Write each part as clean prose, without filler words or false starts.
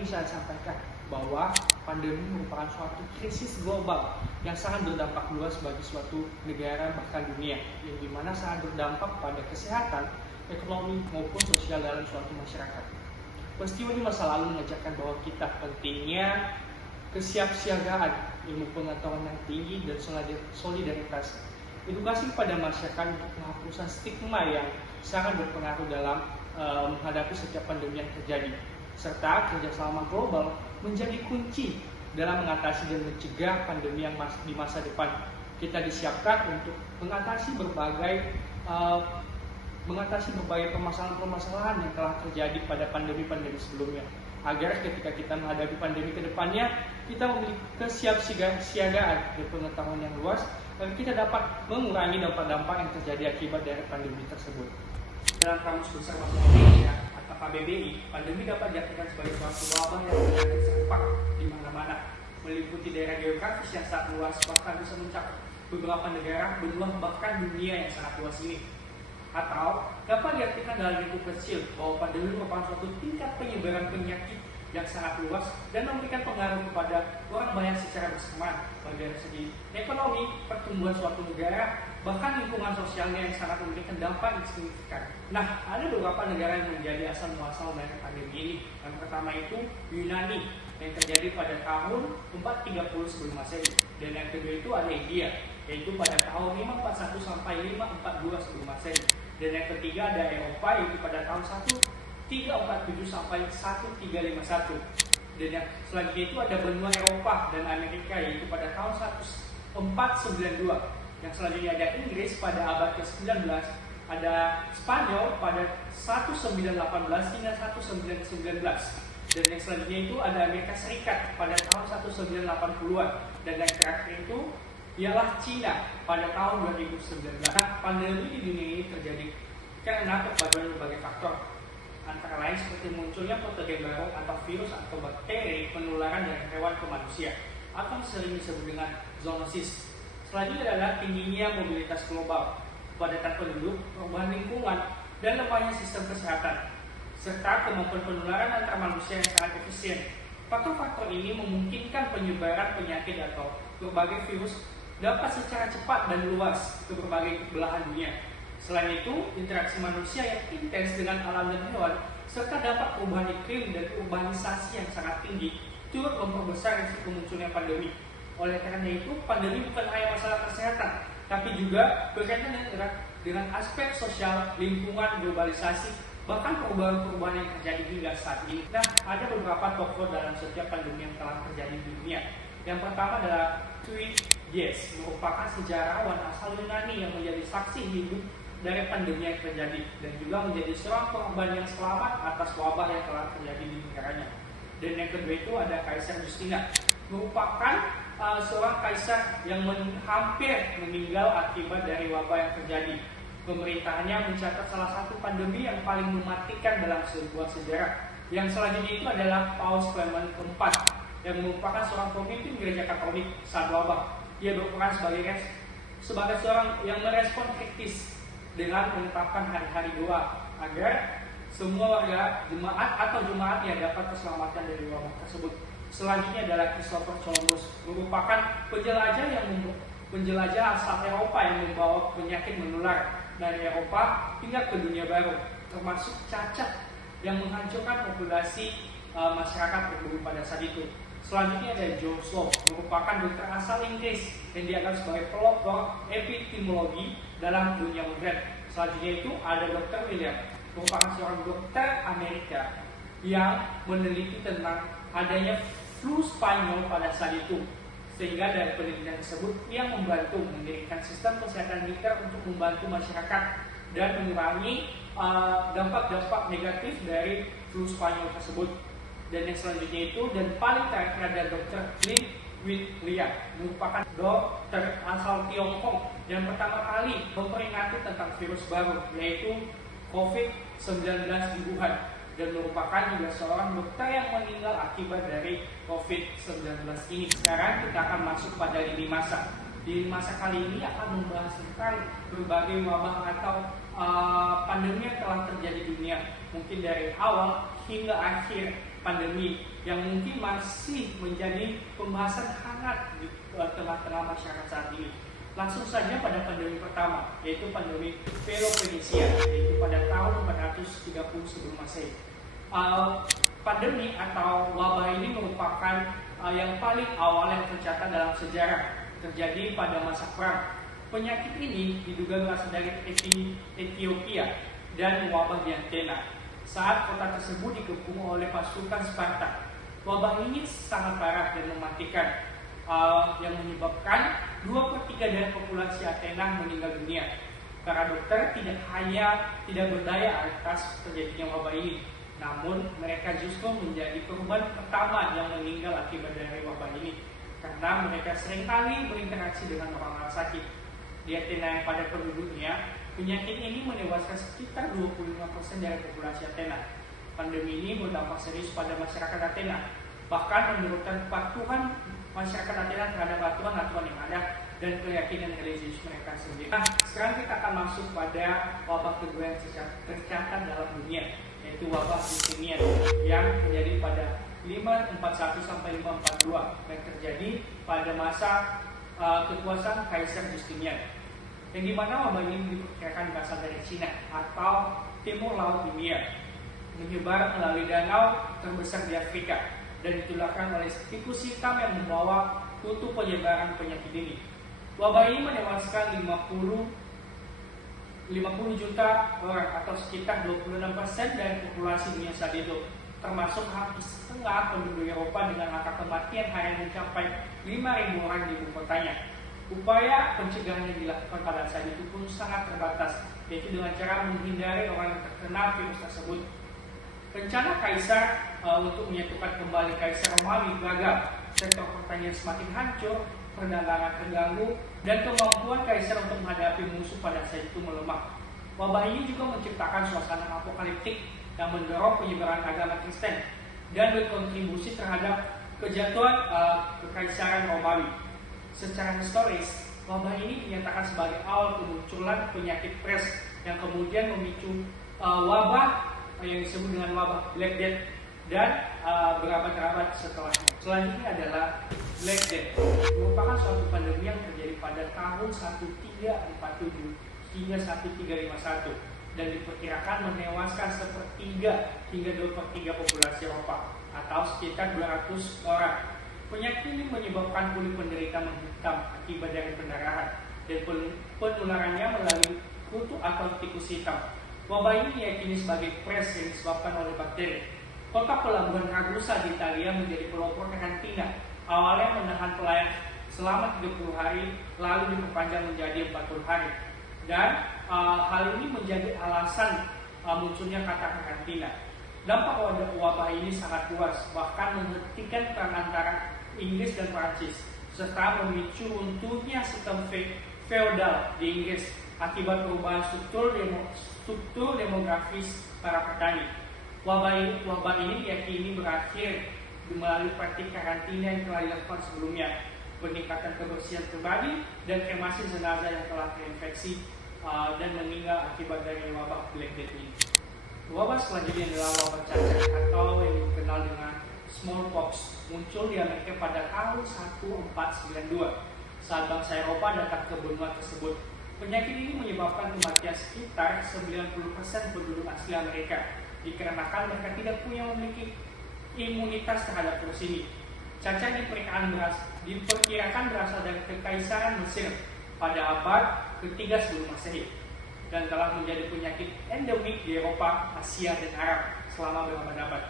ingin saya sampaikan bahwa pandemi merupakan suatu krisis global yang sangat berdampak luas bagi suatu negara bahkan dunia, yang dimana sangat berdampak pada kesehatan, ekonomi maupun sosial dalam suatu masyarakat. Peristiwa di masa lalu mengajarkan bahwa kita pentingnya kesiapsiagaan, ilmu pengetahuan yang tinggi, dan solidaritas. Edukasi kepada masyarakat untuk penghapusan stigma yang sangat berpengaruh dalam menghadapi setiap pandemi yang terjadi, serta kerjasama global menjadi kunci dalam mengatasi dan mencegah pandemi yang di masa depan. Kita disiapkan untuk mengatasi berbagai permasalahan-permasalahan yang telah terjadi pada pandemi-pandemi sebelumnya, agar ketika kita menghadapi pandemi ke depannya, kita memiliki kesiapsiagaan dan pengetahuan yang luas agar kita dapat mengurangi dampak-dampak yang terjadi akibat dari pandemi tersebut. Dalam Kamus Besar Bahasa Indonesia atau KBBI, pandemi dapat diartikan sebagai suatu wabah yang terjadi serempak di mana-mana, meliputi daerah geografis yang sangat luas, bahkan bisa mencakup beberapa negara, benua, bahkan dunia yang sangat luas ini. Atau dapat diartikan dalam lingkup kecil bahwa pandemi merupakan suatu tingkat penyebaran penyakit yang sangat luas dan memberikan pengaruh kepada orang banyak secara bersamaan, baik dari segi ekonomi, pertumbuhan suatu negara, bahkan lingkungan sosialnya yang sangat memberikan dampak yang signifikan. Nah, ada beberapa negara yang menjadi asal muasal dari pandemi ini. Yang pertama itu Yunani, yang terjadi pada tahun 430 sebelum Masehi, dan yang kedua itu ada India, yaitu pada tahun 541 sampai 542 sebelum Masehi, dan yang ketiga ada Eropa, yaitu pada tahun 1347 sampai 1351, dan yang selanjutnya itu ada benua Eropa dan Amerika, yaitu pada tahun 1492. Yang selanjutnya ada Inggris pada abad ke-19, ada Spanyol pada 1918 hingga 1919, dan yang selanjutnya itu ada Amerika Serikat pada tahun 1980-an, dan yang terakhir itu ialah Cina pada tahun 2019. Nah, pandemi di dunia ini terjadi karena berbagai faktor, antara lain seperti munculnya patogen baru atau virus atau bakteri penularan dari hewan ke manusia, atau sering disebut dengan zoonosis. Selanjutnya adalah tingginya mobilitas global, kepadatan penduduk, perubahan lingkungan, dan lemahnya sistem kesehatan, serta kemampuan penularan antar manusia yang sangat efisien. Faktor-faktor ini memungkinkan penyebaran penyakit atau berbagai virus dapat secara cepat dan luas ke berbagai belahan dunia. Selain itu, interaksi manusia yang intens dengan alam dan hewan, serta dampak perubahan iklim dan urbanisasi yang sangat tinggi, turut memperbesar risiko munculnya pandemi. Oleh karena itu, pandemi bukan hanya masalah kesehatan, tapi juga berkaitan dengan aspek sosial, lingkungan, globalisasi, bahkan perubahan-perubahan yang terjadi hingga saat ini. Nah, ada beberapa tokoh dalam setiap pandemi yang telah terjadi di dunia. Yang pertama adalah Thucydides, merupakan sejarawan asal Yunani yang menjadi saksi hidup dari pandemi yang terjadi, dan juga menjadi seorang korban yang selamat atas wabah yang telah terjadi di negaranya. Dan yang kedua itu ada Kaisar Justina, merupakan seorang kaisar yang hampir meninggal akibat dari wabah yang terjadi. Pemerintahannya mencatat salah satu pandemi yang paling mematikan dalam sebuah sejarah. Yang selanjutnya itu adalah Paus Clement keempat, yang merupakan seorang pemimpin gereja Katolik saat wabah. Ia berperan sebagai seorang yang merespon kritis dengan menetapkan hari-hari doa agar semua warga jemaatnya dapat keselamatan dari wabah tersebut. Selanjutnya adalah Christopher Columbus, merupakan penjelajah asal Eropa yang membawa penyakit menular dari Eropa hingga ke dunia baru, termasuk cacat yang menghancurkan populasi masyarakat berburu pada saat itu. Selanjutnya ada John Sloan, merupakan dokter asal Inggris yang dianggap sebagai pelopor epidemiologi dalam dunia modern. Selanjutnya itu ada Dr. William, merupakan seorang dokter Amerika yang meneliti tentang adanya flu Spanyol pada saat itu, sehingga dari penelitian tersebut yang membantu mendirikan sistem kesehatan militer untuk membantu masyarakat dan mengurangi dampak-dampak negatif dari flu Spanyol tersebut. Dan yang selanjutnya itu, dan paling terakhir ada Dr. Lin William, merupakan dokter asal Tiongkok yang pertama kali memperingati tentang virus baru, yaitu COVID-19 di Wuhan, dan merupakan juga seorang dokter yang meninggal akibat dari COVID-19 ini. Sekarang kita akan masuk pada lini masa. Di masa kali ini akan membahas tentang berbagai wabah atau pandemi yang telah terjadi di dunia, mungkin dari awal hingga akhir pandemi yang mungkin masih menjadi pembahasan hangat di tengah-tengah masyarakat saat ini. Langsung saja pada pandemi pertama, yaitu pandemi Peloponnesia, yaitu pada tahun 430 sebelum Masehi. Pandemi atau wabah ini merupakan yang paling awal yang tercatat dalam sejarah, terjadi pada masa perang. Penyakit ini diduga berasal dari Ethiopia dan wabah di Athena saat kota tersebut dikepung oleh pasukan Sparta. Wabah ini sangat parah dan mematikan, yang menyebabkan 2/3 dari populasi Athena meninggal dunia. Para dokter tidak berdaya atas terjadinya wabah ini, namun mereka justru menjadi korban pertama yang meninggal akibat dari wabah ini, karena mereka seringkali berinteraksi dengan orang-orang sakit. Di Athena yang padat penduduknya, penyakit ini menewaskan sekitar 25% dari populasi Athena. Pandemi ini berdampak serius pada masyarakat Athena, bahkan menurunkan kepatuhan masyarakat Athena terhadap aturan-aturan yang ada dan keyakinan religius mereka sendiri. Nah, sekarang kita akan masuk pada wabah kedua yang tercatat dalam dunia, yaitu wabah Justinian yang terjadi pada 541 sampai 542 yang terjadi pada masa kekuasaan Kaisar Justinian, yang dimana wabah ini diperkirakan berasal dari Cina atau Timur Laut India, menyebar melalui danau terbesar di Afrika dan ditularkan oleh tikus hitam yang membawa kutu penyebaran penyakit ini. Wabah ini menewaskan 50 juta orang atau sekitar 26% dari populasi dunia saat itu, termasuk hampir setengah penduduk Eropa dengan angka kematian harian mencapai 5.000 orang di ibu kotanya. Upaya pencegahan yang dilakukan pada saat itu pun sangat terbatas, yaitu dengan cara menghindari orang yang terkena virus tersebut. Rencana Kaisar untuk menyatukan kembali Kaisar Romawi gagal, sektor pertanian semakin hancur, perdagangan terganggu, dan kemampuan Kaisar untuk menghadapi musuh pada saat itu melemah. Wabah ini juga menciptakan suasana apokaliptik yang mendorong penyebaran agama Kristen dan berkontribusi terhadap kejatuhan Kekaisaran Romawi. Secara historis, wabah ini dinyatakan sebagai awal kemunculan penyakit pres yang kemudian memicu wabah yang disebut dengan wabah Black Death dan berabad-abad setelahnya. Selanjutnya adalah Black Death, merupakan suatu pandemi yang terjadi pada tahun 1347 hingga 1351 dan diperkirakan menewaskan 1/3 hingga 2/3 populasi Eropa atau sekitar 200 orang. Penyakit ini menyebabkan kulit penderita menghitam akibat dari pendarahan dan penularannya melalui kutu atau tikus hitam. Wabah ini diyakini sebagai pres yang disebabkan oleh bakteri. Kota pelabuhan Ragusa di Italia menjadi pelopor karantina. Awalnya menahan pelayan selama 30 hari, lalu diperpanjang menjadi 40 hari. Dan hal ini menjadi alasan munculnya kata karantina. Dampak wabah ini sangat luas, bahkan menghentikan perang antara Inggris dan Prancis, serta memicu runtuhnya sistem feodal di Inggris akibat perubahan struktur demografis para petani. Wabah ini diyakini berakhir melalui praktik karantina yang telah dilakukan sebelumnya, peningkatan kebersihan pribadi, dan kremasi jenazah yang telah terinfeksi dan meninggal akibat dari wabah Black Death ini. Wabah selanjutnya adalah wabah cacar atau yang dikenal dengan smallpox, muncul di Amerika pada tahun 1492 saat bangsa Eropa datang ke benua tersebut. Penyakit ini menyebabkan kematian sekitar 90% penduduk asli Amerika, dikarenakan mereka tidak memiliki imunitas terhadap virus ini. Cacar diperkirakan berasal dari Kekaisaran Mesir pada abad ketiga sebelum Masehi dan telah menjadi penyakit endemik di Eropa, Asia, dan Arab selama berabad-abad.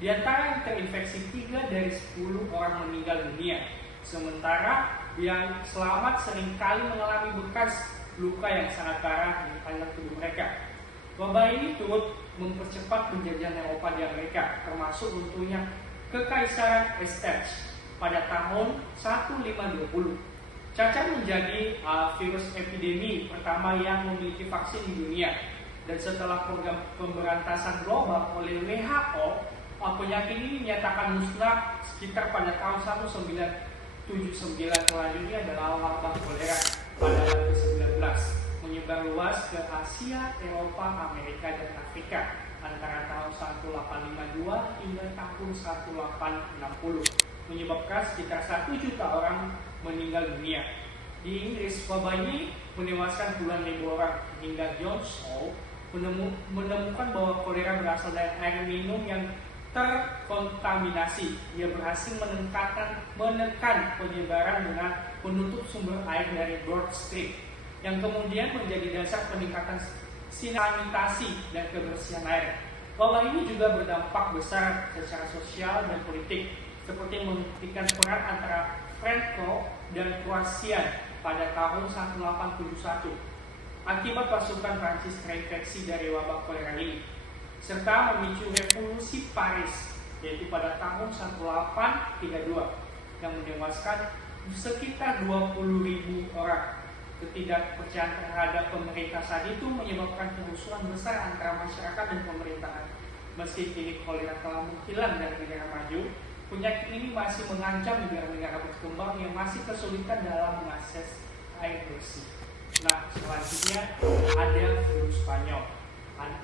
Di antara yang terinfeksi 3 dari 10 orang meninggal dunia, sementara yang selamat seringkali mengalami bekas luka yang sangat parah di sepanjang tubuh mereka. Wabah ini turut mempercepat penjajahan Eropa di Amerika, termasuk runtuhnya Kekaisaran Essex pada tahun 1520. Cacar menjadi virus epidemi pertama yang memiliki vaksin di dunia, dan setelah program pemberantasan global oleh WHO, penyakit ini dinyatakan musnah sekitar pada tahun 1979. Selanjutnya adalah wabah kolera pada abad ke-19, menyebar luas ke Asia, Eropa, Amerika, dan Afrika. antara tahun 1852 hingga tahun 1860, menyebabkan sekitar 1 juta orang meninggal dunia. Di Inggris, wabah ini menewaskan puluhan ribu orang hingga John Shaw menemukan bahwa kolera berasal dari air minum yang terkontaminasi. Dia berhasil menekan penyebaran dengan menutup sumber air dari Broad Street, yang kemudian menjadi dasar peningkatan sanitasi dan kebersihan air. Wabah ini juga berdampak besar secara sosial dan politik, seperti menghentikan perang antara Franco dan Kroasia pada tahun 1871 akibat pasukan Prancis terinfeksi dari wabah kolera ini, serta memicu revolusi Paris, yaitu pada tahun 1832 yang menewaskan sekitar 20.000 orang. Ketidakpercayaan terhadap pemerintah saat itu menyebabkan kerusuhan besar antara masyarakat dan pemerintahan. Meski kini kolera telah menghilang dari negara maju, penyakit ini masih mengancam negara-negara berkembang yang masih kesulitan dalam mengakses air bersih. Nah, selanjutnya ada flu Spanyol,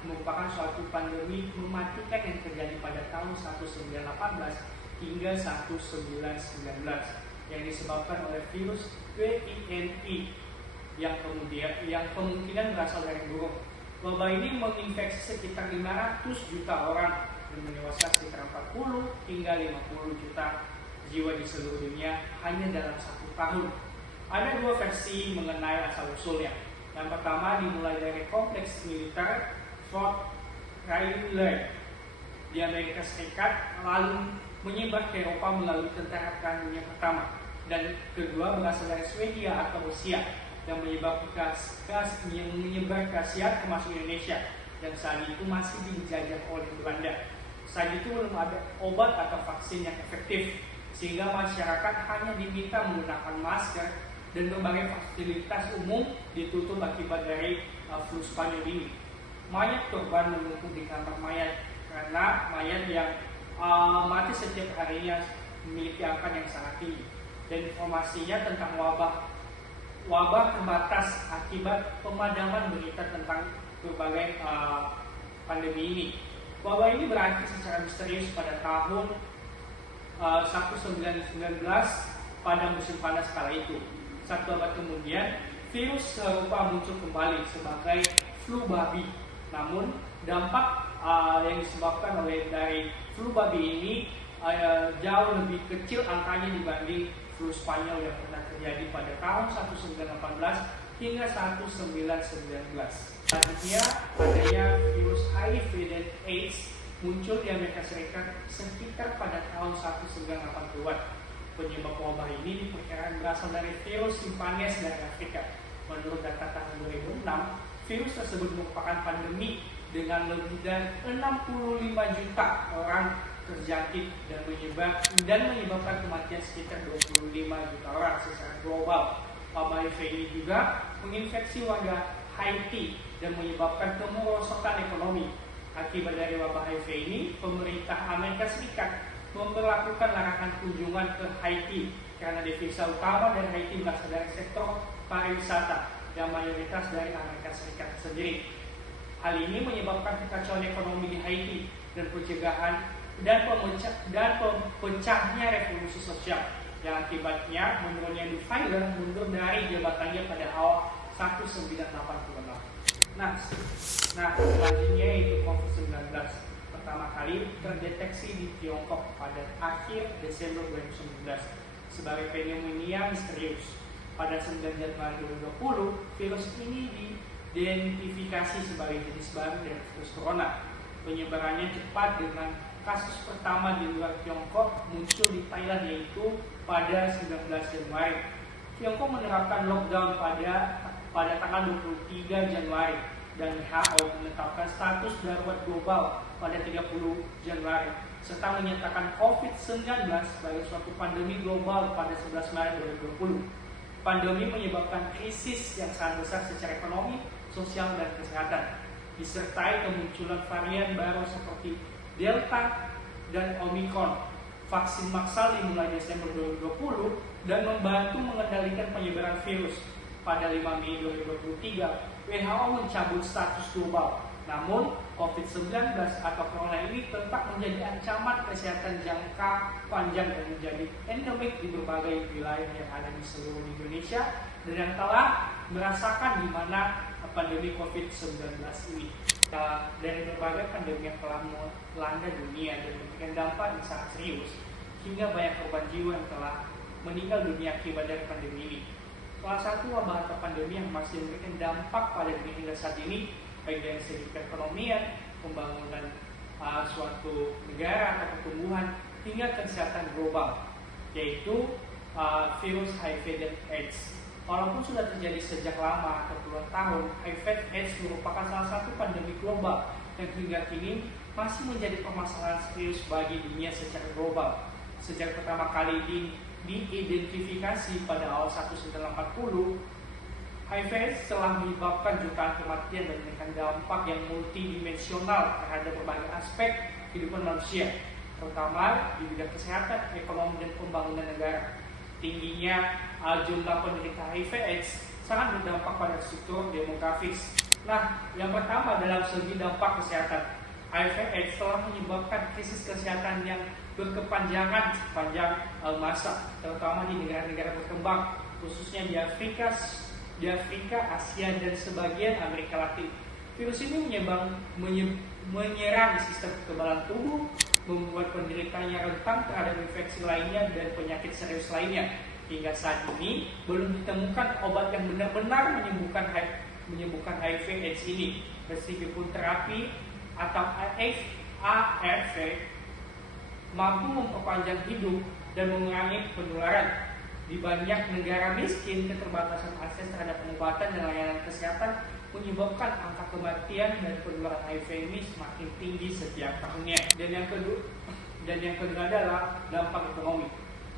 merupakan suatu pandemi mematikan yang terjadi pada tahun 1918 hingga 1919 yang disebabkan oleh virus WINI yang kemungkinan berasal dari burung. Wabah ini menginfeksi sekitar 500 juta orang dan menewaskan sekitar 40 hingga 50 juta jiwa di seluruh dunia hanya dalam 1 tahun. Ada 2 versi mengenai asal-usulnya. Yang pertama dimulai dari kompleks militer Fort Riley di Amerika Serikat, lalu menyebar ke Eropa melalui tentara perang dunia pertama. Dan kedua berasal dari Swedia atau Rusia yang menyebar ke Asia termasuk Indonesia, dan saat itu masih dijajah oleh Belanda. Saat itu belum ada obat atau vaksin yang efektif, sehingga masyarakat hanya diminta menggunakan masker dan berbagai fasilitas umum ditutup akibat dari flu Spanyol ini. Mayat korban menumpuk di kamar mayat karena mayat yang mati setiap harinya memiliki angka yang sangat tinggi. Dan informasinya tentang wabah terbatas akibat pemadaman berita tentang berbagai pandemi ini. Wabah ini berakhir secara misterius pada tahun 1919 pada musim panas kala itu. 1 abad kemudian, virus serupa muncul kembali sebagai flu babi. Namun, dampak yang disebabkan oleh dari flu babi ini jauh lebih kecil angkanya dibanding flu Spanyol yang pernah terjadi pada tahun 1918 hingga 1919. Selanjutnya, adanya virus HIV dan AIDS muncul di Amerika Serikat sekitar pada tahun 1980-an. Penyebab wabah ini diperkirakan berasal dari virus simpanes dari Afrika. Menurut data tahun 2006, virus tersebut merupakan pandemi dengan lebih dari 65 juta orang terjangkit dan menyebabkan kematian sekitar 25 juta orang secara global. Wabah HIV ini juga menginfeksi warga Haiti dan menyebabkan kemerosotan ekonomi. Akibat dari wabah HIV ini, pemerintah Amerika Serikat memperlakukan larangan kunjungan ke Haiti karena devisa utama dari Haiti berasal dari sektor pariwisata yang mayoritas dari Amerika Serikat sendiri. Hal ini menyebabkan kekacauan ekonomi di Haiti dan pecahnya revolusi sosial yang akibatnya menurunnya Dufailer mundur dari jabatannya pada awal 1986. Nah, selanjutnya itu COVID-19 pertama kali terdeteksi di Tiongkok pada akhir Desember 2019 sebagai pneumonia misterius. Pada 9 Januari 2020, virus ini diidentifikasi sebagai jenis baru dari virus corona. Penyebarannya cepat dengan kasus pertama di luar Tiongkok muncul di Thailand, yaitu pada 19 Januari. Tiongkok menerapkan lockdown pada tanggal 23 Januari dan WHO menetapkan status darurat global pada 30 Januari serta menyatakan COVID-19 sebagai suatu pandemi global pada 11 Maret 2020. Pandemi menyebabkan krisis yang sangat besar secara ekonomi, sosial, dan kesehatan, disertai kemunculan varian baru seperti Delta dan Omicron. Vaksin massal dimulai Desember 2020 dan membantu mengendalikan penyebaran virus. Pada 5 Mei 2023, WHO mencabut status global Namun, COVID-19 atau Corona ini tetap menjadi ancaman kesehatan jangka panjang dan menjadi endemik di berbagai wilayah yang ada di seluruh Indonesia dan yang telah merasakan di mana pandemi COVID-19 ini. Dari berbagai pandemi yang telah melanda dunia dan memberikan dampak yang sangat serius, hingga banyak korban jiwa yang telah meninggal dunia akibat dari pandemi ini. Salah satu wabah atau pandemi yang masih memberikan dampak pada dunia hingga saat ini, baik dari segi perekonomian, pembangunan suatu negara atau pertumbuhan, hingga kesehatan global, yaitu virus HIV dan AIDS. Walaupun sudah terjadi sejak lama atau puluhan tahun, HIV/AIDS merupakan salah satu pandemi global yang hingga kini masih menjadi permasalahan serius bagi dunia secara global. Sejak pertama kali diidentifikasi pada awal 1940, HIV/AIDS telah menyebabkan jutaan kematian dan memberikan dampak yang multidimensional terhadap berbagai aspek kehidupan manusia, terutama di bidang kesehatan, ekonomi, dan pembangunan negara. Tingginya jumlah penderita HIV/AIDS sangat berdampak pada struktur demografis. Nah, yang pertama dalam segi dampak kesehatan, HIV/AIDS telah menyebabkan krisis kesehatan yang berkepanjangan sepanjang masa, terutama di negara-negara berkembang, khususnya di Afrika, Asia, dan sebagian Amerika Latin. Virus ini menyerang sistem kekebalan tubuh, membuat penderitanya rentan terhadap infeksi lainnya dan penyakit serius lainnya. Hingga saat ini belum ditemukan obat yang benar-benar menyembuhkan HIV/AIDS ini. Meskipun terapi atau ARV mampu memperpanjang hidup dan mengurangi penularan. Di banyak negara miskin, keterbatasan akses terhadap pengobatan dan layanan kesehatan menyebabkan angka kematian dan penularan HIV ini semakin tinggi setiap tahunnya. Dan yang kedua adalah dampak ekonomi.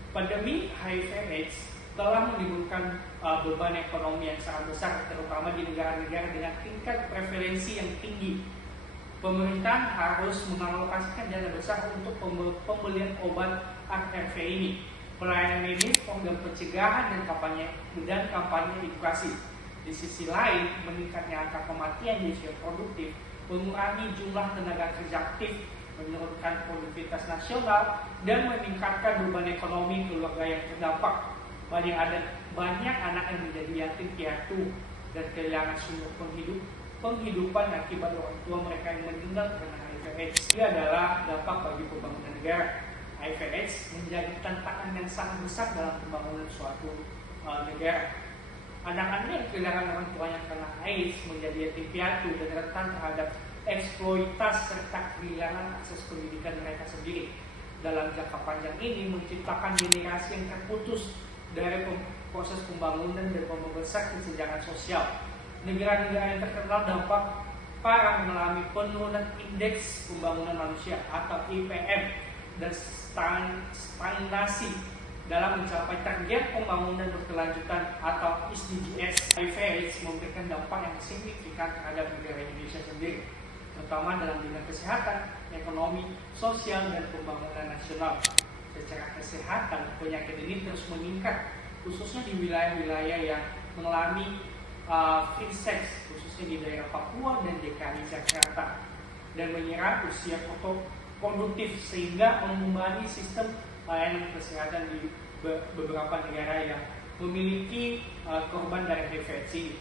Pandemi HIV/AIDS telah menimbulkan beban ekonomi yang sangat besar, terutama di negara-negara dengan tingkat prevalensi yang tinggi. Pemerintah harus mengalokasikan dana besar untuk pembelian obat ARV ini. Pelayanan medis, program pencegahan dan kampanye edukasi. Di sisi lain, meningkatnya angka kematian di usia produktif, mengurangi jumlah tenaga kerja aktif, menurunkan produktivitas nasional, dan meningkatkan beban ekonomi keluarga yang terdampak. Banyak anak yang menjadi yatim piatu dan kehilangan sumber penghidupan akibat orang tua mereka yang meninggal karena HIV/AIDS. Ini adalah dampak bagi pembangunan negara. HIV/AIDS menjadi tantangan yang sangat besar dalam pembangunan suatu negara. Anak-anak yang kehilangan orang tuanya karena AIDS menjadi yatim piatu dan rentan terhadap eksploitasi serta kehilangan akses pendidikan mereka sendiri. Dalam jangka panjang ini menciptakan generasi yang terputus dari proses pembangunan dan pembesar kesenjangan sosial. Negara-negara yang terkenal dampak parah mengalami penurunan indeks pembangunan manusia atau IPM dan stagnasi dalam mencapai target pembangunan berkelanjutan atau SDGs. HIV/AIDS memberikan dampak yang signifikan terhadap negara Indonesia sendiri, terutama dalam bidang kesehatan, ekonomi, sosial, dan pembangunan nasional. Secara kesehatan, penyakit ini terus meningkat, khususnya di wilayah-wilayah yang mengalami free sex, khususnya di daerah Papua dan DKI Jakarta, dan menyerang usia produktif sehingga membebani sistem layanan kesehatan di beberapa negara yang memiliki korban dari HIV/AIDS ini.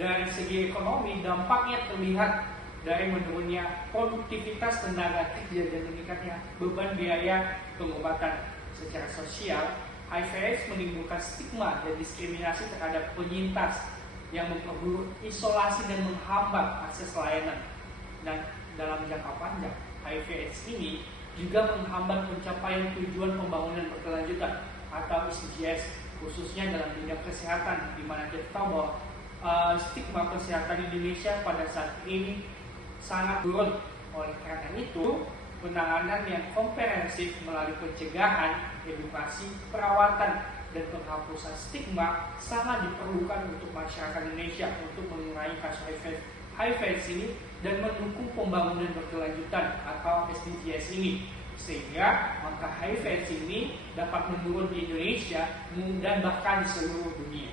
Dari segi ekonomi, dampaknya terlihat dari menurunnya produktivitas tenaga kerja dan meningkatnya beban biaya pengobatan. Secara sosial, HIV/AIDS menimbulkan stigma dan diskriminasi terhadap penyintas yang memperburuk isolasi dan menghambat akses layanan. Dan dalam jangka panjang, HIV/AIDS ini juga menghambat pencapaian tujuan pembangunan berkelanjutan atau SDGs, khususnya dalam bidang kesehatan, di mana kita tahu bahwa stigma kesehatan di Indonesia pada saat ini sangat turun. Oleh karena itu, penanganan yang komprehensif melalui pencegahan, edukasi, perawatan, dan penghapusan stigma sangat diperlukan untuk masyarakat Indonesia untuk mengurangi kasus HIV/AIDS ini dan mendukung pembangunan berkelanjutan atau SDGs ini, sehingga angka HIV/AIDS ini dapat menurun di Indonesia dan bahkan di seluruh dunia.